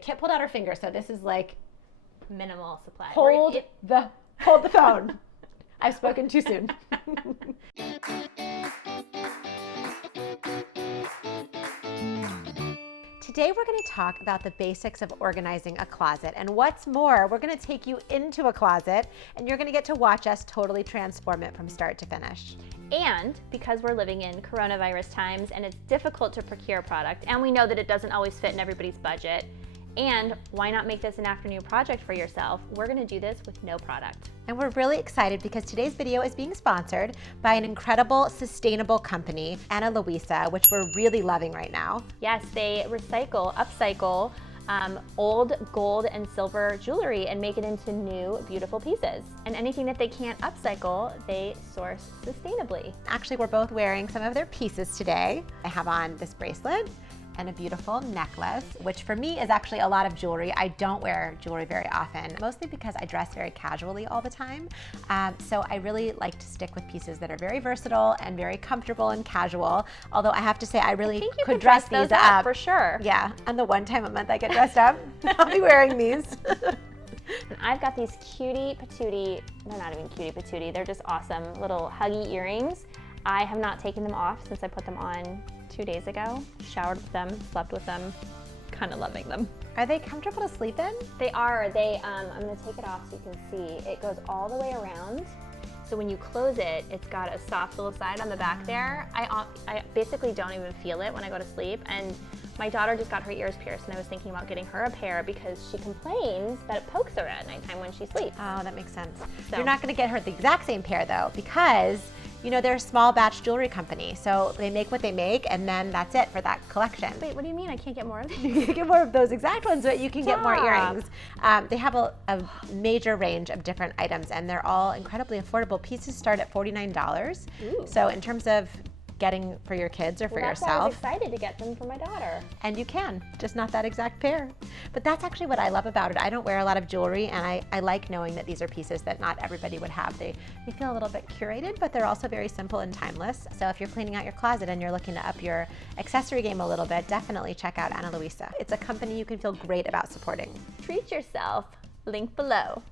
Kit pulled out her finger, so this is like minimal supply. Hold the phone. I've spoken too soon. Today we're going to talk about the basics of organizing a closet, and what's more, we're going to take you into a closet and you're going to get to watch us totally transform it from start to finish. And because we're living in coronavirus times and it's difficult to procure product, and we know that it doesn't always fit in everybody's budget, and why not make this an afternoon project for yourself? We're gonna do this with no product. And we're really excited because today's video is being sponsored by an incredible, sustainable company, Ana Luisa, which we're really loving right now. Yes, they upcycle old gold and silver jewelry and make it into new, beautiful pieces. And anything that they can't upcycle, they source sustainably. Actually, we're both wearing some of their pieces today. I have on this bracelet and a beautiful necklace, which for me is actually a lot of jewelry. I don't wear jewelry very often, mostly because I dress very casually all the time. So I really like to stick with pieces that are very versatile and very comfortable and casual. Although I have to say, I really could dress these up for sure. Yeah, and the one time a month I get dressed up, I'll be wearing these. And I've got these cutie patootie, they're not even cutie patootie, they're just awesome little huggy earrings. I have not taken them off since I put them on 2 days ago. Showered with them, slept with them, kind of loving them. Are they comfortable to sleep in? They are. I'm gonna take it off so you can see. It goes all the way around. So when you close it, it's got a soft little side on the back there. I basically don't even feel it when I go to sleep. And my daughter just got her ears pierced, and I was thinking about getting her a pair because she complains that it pokes her at nighttime when she sleeps. Oh, that makes sense. So. You're not gonna get her the exact same pair though, because you know, they're a small batch jewelry company, so they make what they make, and then that's it for that collection. Wait, what do you mean? I can't get more of these? You can get more of those exact ones, but you can get more earrings. They have a major range of different items, and they're all incredibly affordable. Pieces start at $49. Ooh. So in terms of getting for your kids or for That's why I was yourself. excited to get them for my daughter. And you can, just not that exact pair. But that's actually what I love about it. I don't wear a lot of jewelry, and I like knowing that these are pieces that not everybody would have. They feel a little bit curated, but they're also very simple and timeless. So if you're cleaning out your closet and you're looking to up your accessory game a little bit, definitely check out Ana Luisa. It's a company you can feel great about supporting. Treat yourself, link below.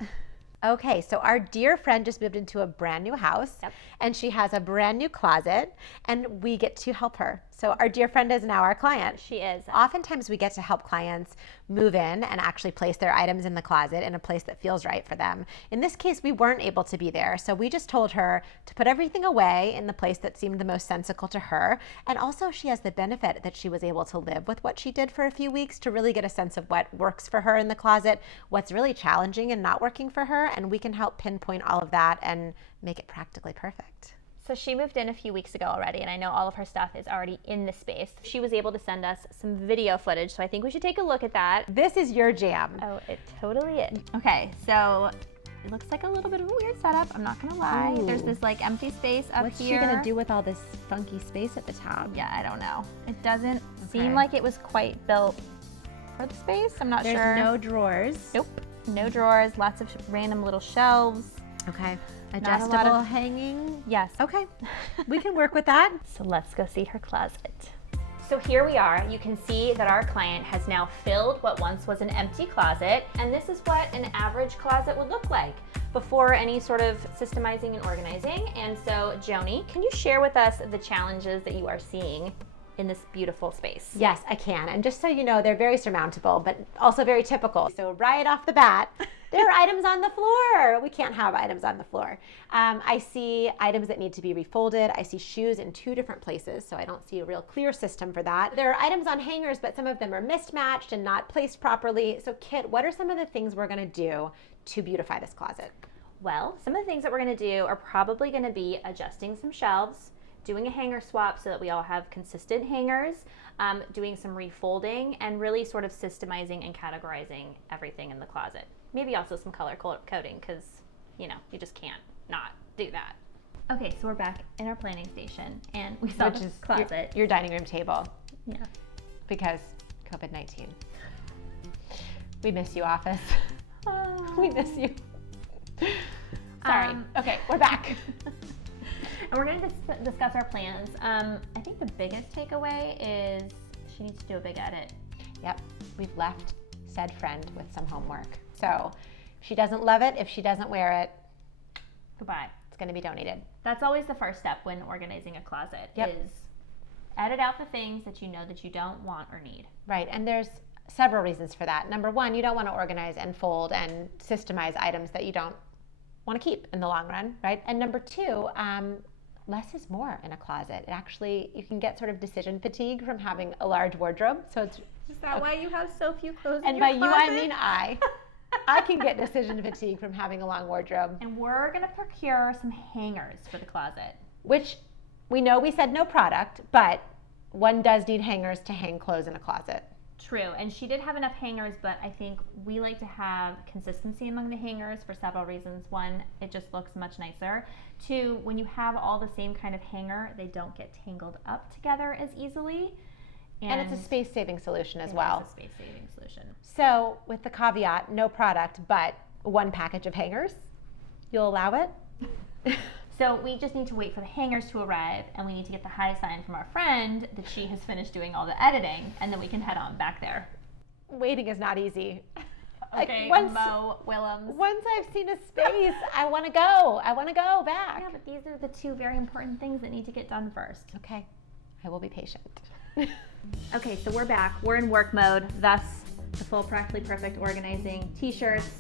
Okay, so our dear friend just moved into a brand new house, and she has a brand new closet, and we get to help her. So our dear friend is now our client. She is. Oftentimes we get to help clients move in and actually place their items in the closet in a place that feels right for them. In this case, we weren't able to be there, so we just told her to put everything away in the place that seemed the most sensical to her. And also she has the benefit that she was able to live with what she did for a few weeks to really get a sense of what works for her in the closet, what's really challenging and not working for her, and we can help pinpoint all of that and make it practically perfect. So she moved in a few weeks ago already, and I know all of her stuff is already in the space. She was able to send us some video footage, so I think we should take a look at that. This is your jam. Oh, it totally is. Okay, so it looks like a little bit of a weird setup, I'm not gonna lie. Ooh. There's this like empty space up What's here. she gonna do with all this funky space at the top? Yeah, I don't know. It doesn't seem like it was quite built for the space. I'm not sure. There's no drawers. Nope, no drawers, lots of random little shelves. Okay. Not a Adjustable lot of hanging? Yes. Okay, we can work with that. So let's go see her closet. So here we are. You can see that our client has now filled what once was an empty closet, and this is what an average closet would look like before any sort of systemizing and organizing. And so Joni, can you share with us the challenges that you are seeing in this beautiful space? Yes, I can. And just so you know, they're very surmountable, but also very typical. So right off the bat, there are items on the floor. We can't have items on the floor. I see items that need to be refolded. I see shoes in 2 different places, so I don't see a real clear system for that. There are items on hangers, but some of them are mismatched and not placed properly. So Kit, what are some of the things we're gonna do to beautify this closet? Well, some of the things that we're gonna do are probably gonna be adjusting some shelves, doing a hanger swap so that we all have consistent hangers, doing some refolding, and really sort of systemizing and categorizing everything in the closet. Maybe also some color coding, because, you know, you just can't not do that. Okay, so we're back in our planning station, and we saw Which the is closet. your dining room table. Yeah. Because COVID-19. We miss you, office. We miss you. Sorry. Okay, we're back. And we're going to discuss our plans. I think the biggest takeaway is she needs to do a big edit. Yep, we've left said friend with some homework. So if she doesn't love it, if she doesn't wear it, goodbye. It's going to be donated. That's always the first step when organizing a closet. Yep. Is edit out the things that you know that you don't want or need. Right, and there's several reasons for that. Number one, you don't want to organize and fold and systemize items that you don't want to keep in the long run, right? And number two, less is more in a closet. It actually, you can get sort of decision fatigue from having a large wardrobe. So it's Is that why you have so few clothes in and your by closet? you I mean I can get decision fatigue from having a long wardrobe. And we're gonna procure some hangers for the closet. Which we know we said no product, but one does need hangers to hang clothes in a closet. True, and she did have enough hangers, but I think we like to have consistency among the hangers for several reasons. One, it just looks much nicer. Two, when you have all the same kind of hanger, they don't get tangled up together as easily. And it's a space-saving solution as well. It's a space-saving solution. So with the caveat, no product, but one package of hangers, you'll allow it? So we just need to wait for the hangers to arrive, and we need to get the high sign from our friend that she has finished doing all the editing, and then we can head on back there. Waiting is not easy. Okay, Mo Willems. Once I've seen a space, I want to go. I want to go back. Yeah, but these are the two very important things that need to get done first. Okay, I will be patient. Okay, so we're back. We're in work mode, thus the full Practically Perfect organizing t-shirts,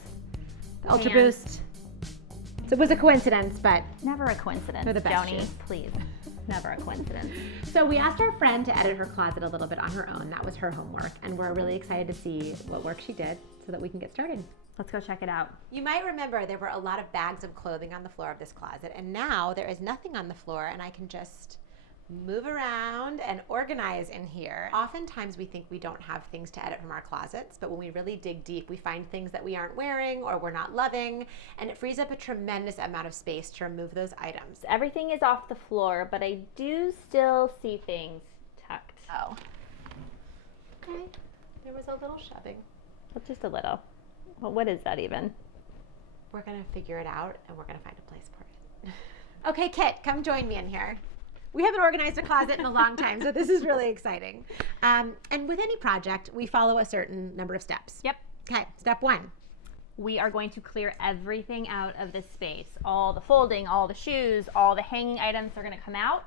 The Ultra Boost. So it was a coincidence, but never a coincidence, for the best Joni, shoes. please. Never a coincidence. So we asked our friend to edit her closet a little bit on her own. That was her homework, and we're really excited to see what work she did so that we can get started. Let's go check it out. You might remember there were a lot of bags of clothing on the floor of this closet, and now there is nothing on the floor, and I can just move around and organize in here. Oftentimes we think we don't have things to edit from our closets, but when we really dig deep, we find things that we aren't wearing or we're not loving, and it frees up a tremendous amount of space to remove those items. Everything is off the floor, but I do still see things tucked. Oh. Okay. There was a little shoving. Well, just a little. Well, what is that even? We're gonna figure it out, and we're gonna find a place for it. Okay, Kit, come join me in here. We haven't organized a closet in a long time, so this is really exciting. And with any project, we follow a certain number of steps. Yep. Okay, step one. We are going to clear everything out of this space. All the folding, all the shoes, all the hanging items are gonna come out.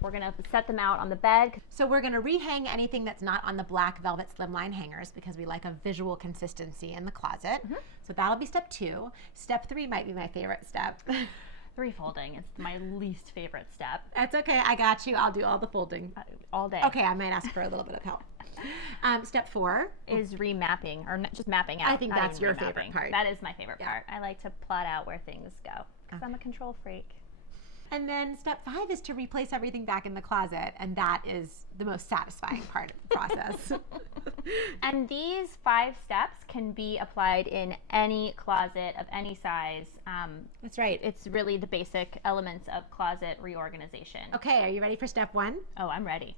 We're gonna set them out on the bed. So we're gonna rehang anything that's not on the black velvet slimline hangers because we like a visual consistency in the closet. So that'll be step two. Step three might be my favorite step. Refolding is my least favorite step. That's okay, I got you. I'll do all the folding. All day. Okay, I might ask for a little bit of help. Step four is remapping, or just mapping out. I think not that's even your remapping. favorite part. That is my favorite part. I like to plot out where things go because I'm a control freak. And then step five is to replace everything back in the closet, and that is the most satisfying part of the process. And these 5 steps can be applied in any closet of any size. That's right. It's really the basic elements of closet reorganization. Okay, are you ready for step one? Oh, I'm ready.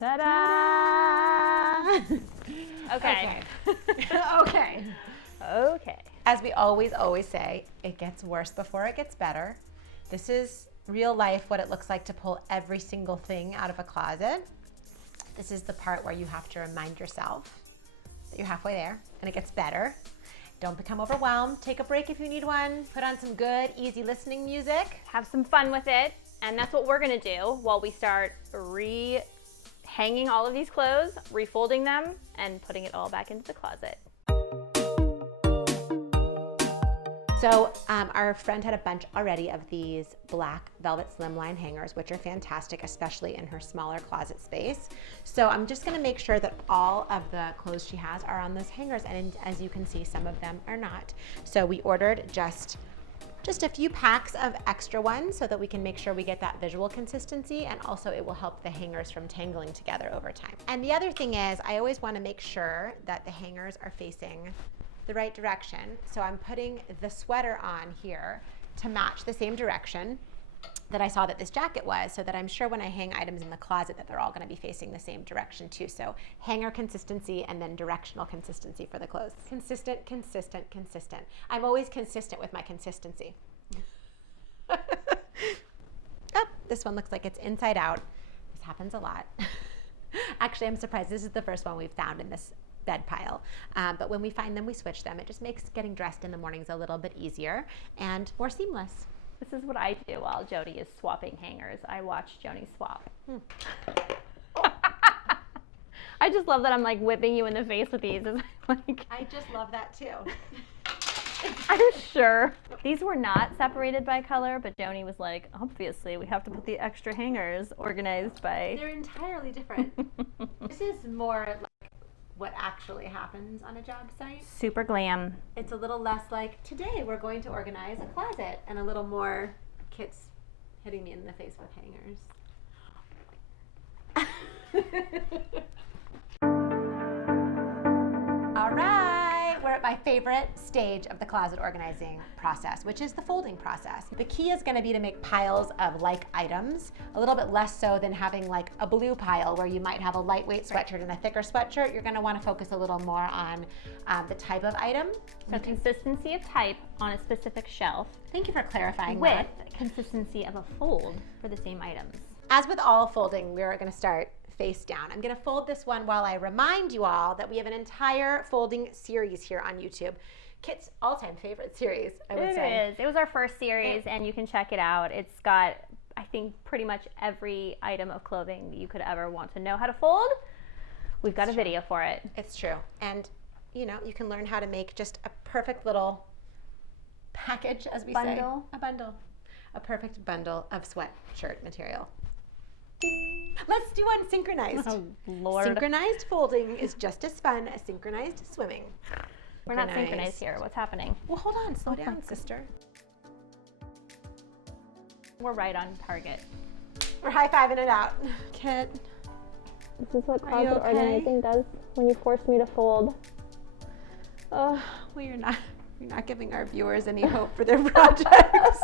Ta-da! Okay. Okay. Okay. As we always say, it gets worse before it gets better. This is real life, what it looks like to pull every single thing out of a closet. This is the part where you have to remind yourself that you're halfway there and it gets better. Don't become overwhelmed. Take a break if you need one. Put on some good, easy listening music. Have some fun with it. And that's what we're gonna do while we start hanging all of these clothes, refolding them, and putting it all back into the closet. So our friend had a bunch already of these black velvet slimline hangers, which are fantastic, especially in her smaller closet space. So I'm just gonna make sure that all of the clothes she has are on those hangers, and as you can see, some of them are not. So we ordered just a few packs of extra ones so that we can make sure we get that visual consistency, and also it will help the hangers from tangling together over time. And the other thing is, I always wanna make sure that the hangers are facing the right direction. So I'm putting the sweater on here to match the same direction that I saw that this jacket was, so that I'm sure when I hang items in the closet that they're all gonna be facing the same direction too. So hanger consistency and then directional consistency for the clothes. Consistent, consistent, consistent. I'm always consistent with my consistency. This one looks like it's inside out. This happens a lot. Actually, I'm surprised. This is the first one we've found in this bed pile. But when we find them, we switch them. It just makes getting dressed in the mornings a little bit easier and more seamless. This is what I do while Jody is swapping hangers. I watch Jody swap. I just love that I'm like whipping you in the face with these. Like, I just love that too. I'm sure. These were not separated by color, but Joni was like, obviously we have to put the extra hangers organized by... They're entirely different. This is more like what actually happens on a job site. Super glam. It's a little less like, today we're going to organize a closet, and a little more, Kit's hitting me in the face with hangers. All right, we're at my favorite stage of the closet organizing process, which is the folding process. The key is going to be to make piles of like items, a little bit less so than having like a blue pile where you might have a lightweight sweatshirt and a thicker sweatshirt. You're going to want to focus a little more on the type of item. So consistency of type on a specific shelf. Thank you for clarifying with that. Consistency of a fold for the same items. As with all folding, we're going to start face down. I'm going to fold this one while I remind you all that we have an entire folding series here on YouTube. Kit's all-time favorite series, I would say. It is. It was our first series, and you can check it out. It's got, I think, pretty much every item of clothing you could ever want to know how to fold. We've got a video for it. It's true. And, you know, you can learn how to make just a perfect little package, as we say. Bundle. A bundle. A perfect bundle of sweatshirt material. Ding. Let's do one synchronized. Oh, Lord. Synchronized folding is just as fun as synchronized swimming. We're not synchronized here. What's happening? Well, hold on. Slow down, sister. We're right on target. We're high-fiving it out. Kit. This is what Are you closet okay? organizing does when you force me to fold. Well, you're not giving our viewers any hope for their projects.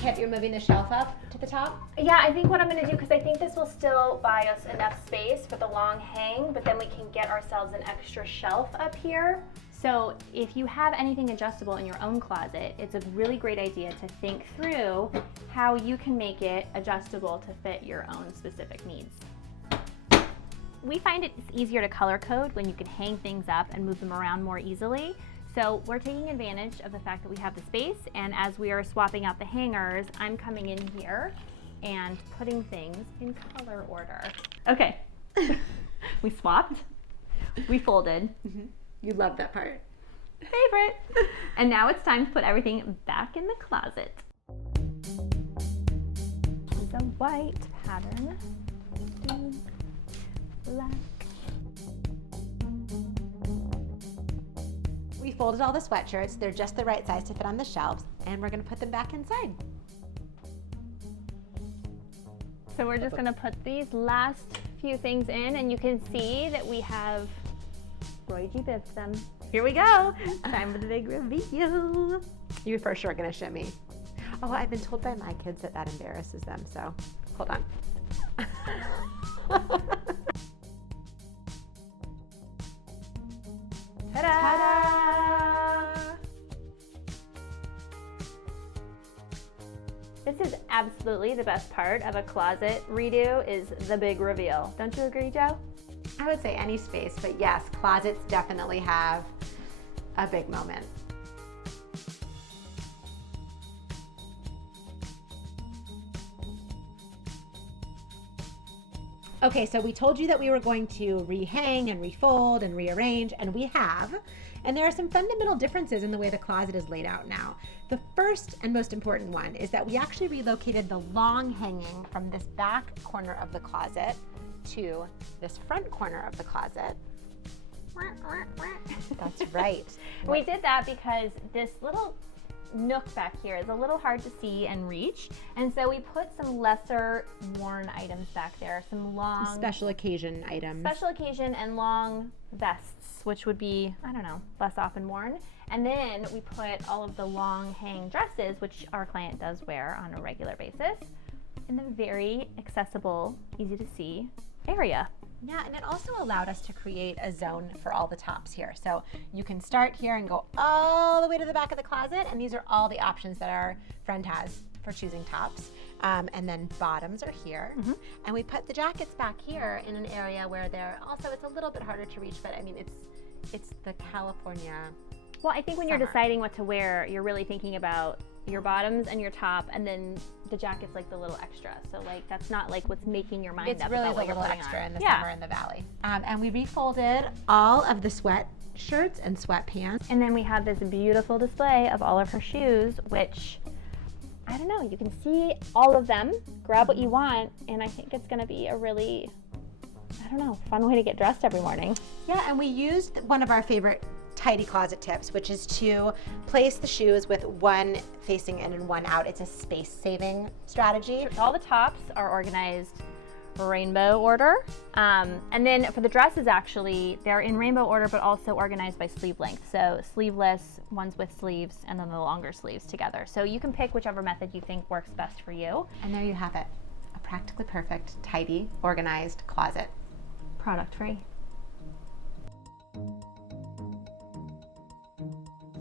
Kit, you're moving the shelf up to the top? Yeah, I think what I'm going to do, because I think this will still buy us enough space for the long hang, but then we can get ourselves an extra shelf up here. So if you have anything adjustable in your own closet, it's a really great idea to think through how you can make it adjustable to fit your own specific needs. We find it's easier to color code when you can hang things up and move them around more easily. So we're taking advantage of the fact that we have the space, and as we are swapping out the hangers, I'm coming in here and putting things in color order. Okay, we swapped, we folded. Mm-hmm. You love that part. Favorite. And now it's time to put everything back in the closet. It's a white pattern. Black. We folded all the sweatshirts. They're just the right size to fit on the shelves, and we're going to put them back inside. So we're just going to put these last few things in, and you can see that we have Roy G. Bibbs them. Here we go. Time for the big reveal. You're for sure going to shimmy. Oh, I've been told by my kids that that embarrasses them, so hold on. Ta-da! Ta-da! This is absolutely the best part of a closet redo is the big reveal. Don't you agree, Joe? I would say any space, but yes, closets definitely have a big moment. Okay, so we told you that we were going to rehang and refold and rearrange, and we have. And there are some fundamental differences in the way the closet is laid out now. The first and most important one is that we actually relocated the long hanging from this back corner of the closet to this front corner of the closet. That's right. We did that because this little nook back here is a little hard to see and reach, and so we put some lesser worn items back there, some long special occasion items. Special occasion and long vests, which would be, I don't know, less often worn. And then we put all of the long hang dresses, which our client does wear on a regular basis, in the very accessible, easy to see area Yeah, and it also allowed us to create a zone for all the tops here. So you can start here and go all the way to the back of the closet, and these are all the options that our friend has for choosing tops. And then bottoms are here. And we put the jackets back here in an area where they're also, it's a little bit harder to reach, but I mean, it's the California. Well, I think when you're deciding what to wear, you're really thinking about your bottoms and your top, and then the jacket's like the little extra. So like that's not like what's making your mind up It's really about the what you're little putting extra on. in the summer in the valley. And we refolded all of the sweatshirts and sweatpants. And then we have this beautiful display of all of her shoes, which I don't know, you can see all of them, grab what you want, and I think it's gonna be a really, I don't know, fun way to get dressed every morning. Yeah, and we used one of our favorite tidy closet tips, which is to place the shoes with one facing in and one out. It's a space saving strategy. All the tops are organized rainbow order. And then for the dresses, actually, they're in rainbow order, but also organized by sleeve length. So sleeveless, ones with sleeves, and then the longer sleeves together. So you can pick whichever method you think works best for you. And there you have it, a practically perfect, tidy, organized closet. Product free.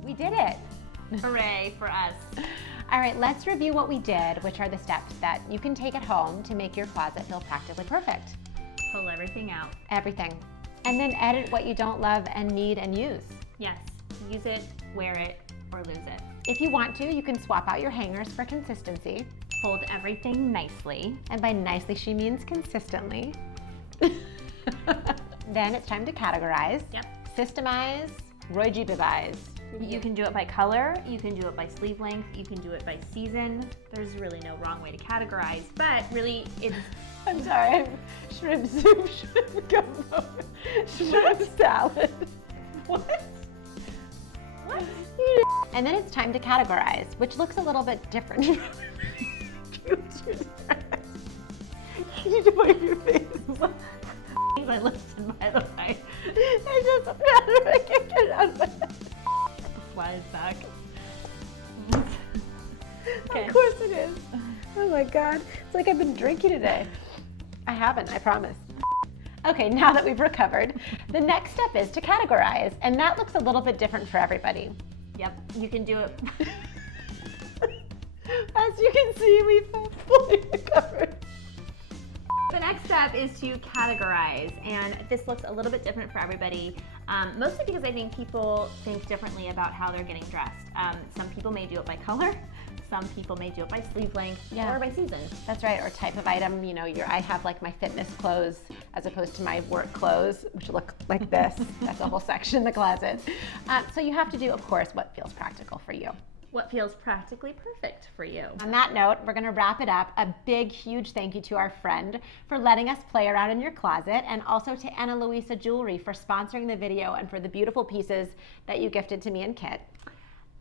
We did it. Hooray for us. All right, let's review what we did, which are the steps that you can take at home to make your closet feel practically perfect. Pull everything out. Everything. And then edit what you don't love and need and use. Yes, use it, wear it, or lose it. If you want to, you can swap out your hangers for consistency. Fold everything nicely. And by nicely, she means consistently. Then it's time to categorize. Yep. Systemize, Roy G. Bibize. You can do it by color, you can do it by sleeve length, you can do it by season. There's really no wrong way to categorize, but really it's... I'm sorry, shrimp soup, shrimp gumbo, shrimp salad. What? What? And then it's time to categorize, which looks a little bit different. You need to wave your face. I listen, by the way. It doesn't matter, I can't get it out of my head. Flies back. Okay. Of course it is. Oh my God. It's like I've been drinking today. I haven't, I promise. Okay, now that we've recovered, the next step is to categorize, and that looks a little bit different for everybody. Yep, you can do it. As you can see, we've fully recovered. The next step is to categorize, and this looks a little bit different for everybody, mostly because I think people think differently about how they're getting dressed. Some people may do it by color, some people may do it by sleeve length, or by season. That's right, or type of item. You know, I have like my fitness clothes as opposed to my work clothes, which look like this. That's a whole section in the closet. So you have to do, of course, what feels practical for you. What feels practically perfect for you. On that note, we're gonna wrap it up. A big, huge thank you to our friend for letting us play around in your closet, and also to Ana Luisa Jewelry for sponsoring the video and for the beautiful pieces that you gifted to me and Kit.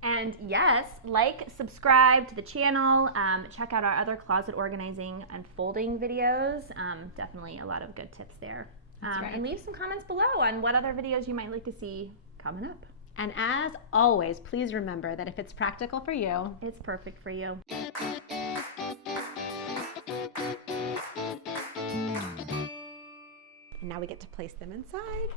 And yes, like, subscribe to the channel, check out our other closet organizing and folding videos. Definitely a lot of good tips there. Right. And leave some comments below on what other videos you might like to see coming up. And as always, please remember that if it's practical for you, It's perfect for you. and now we get to place them inside.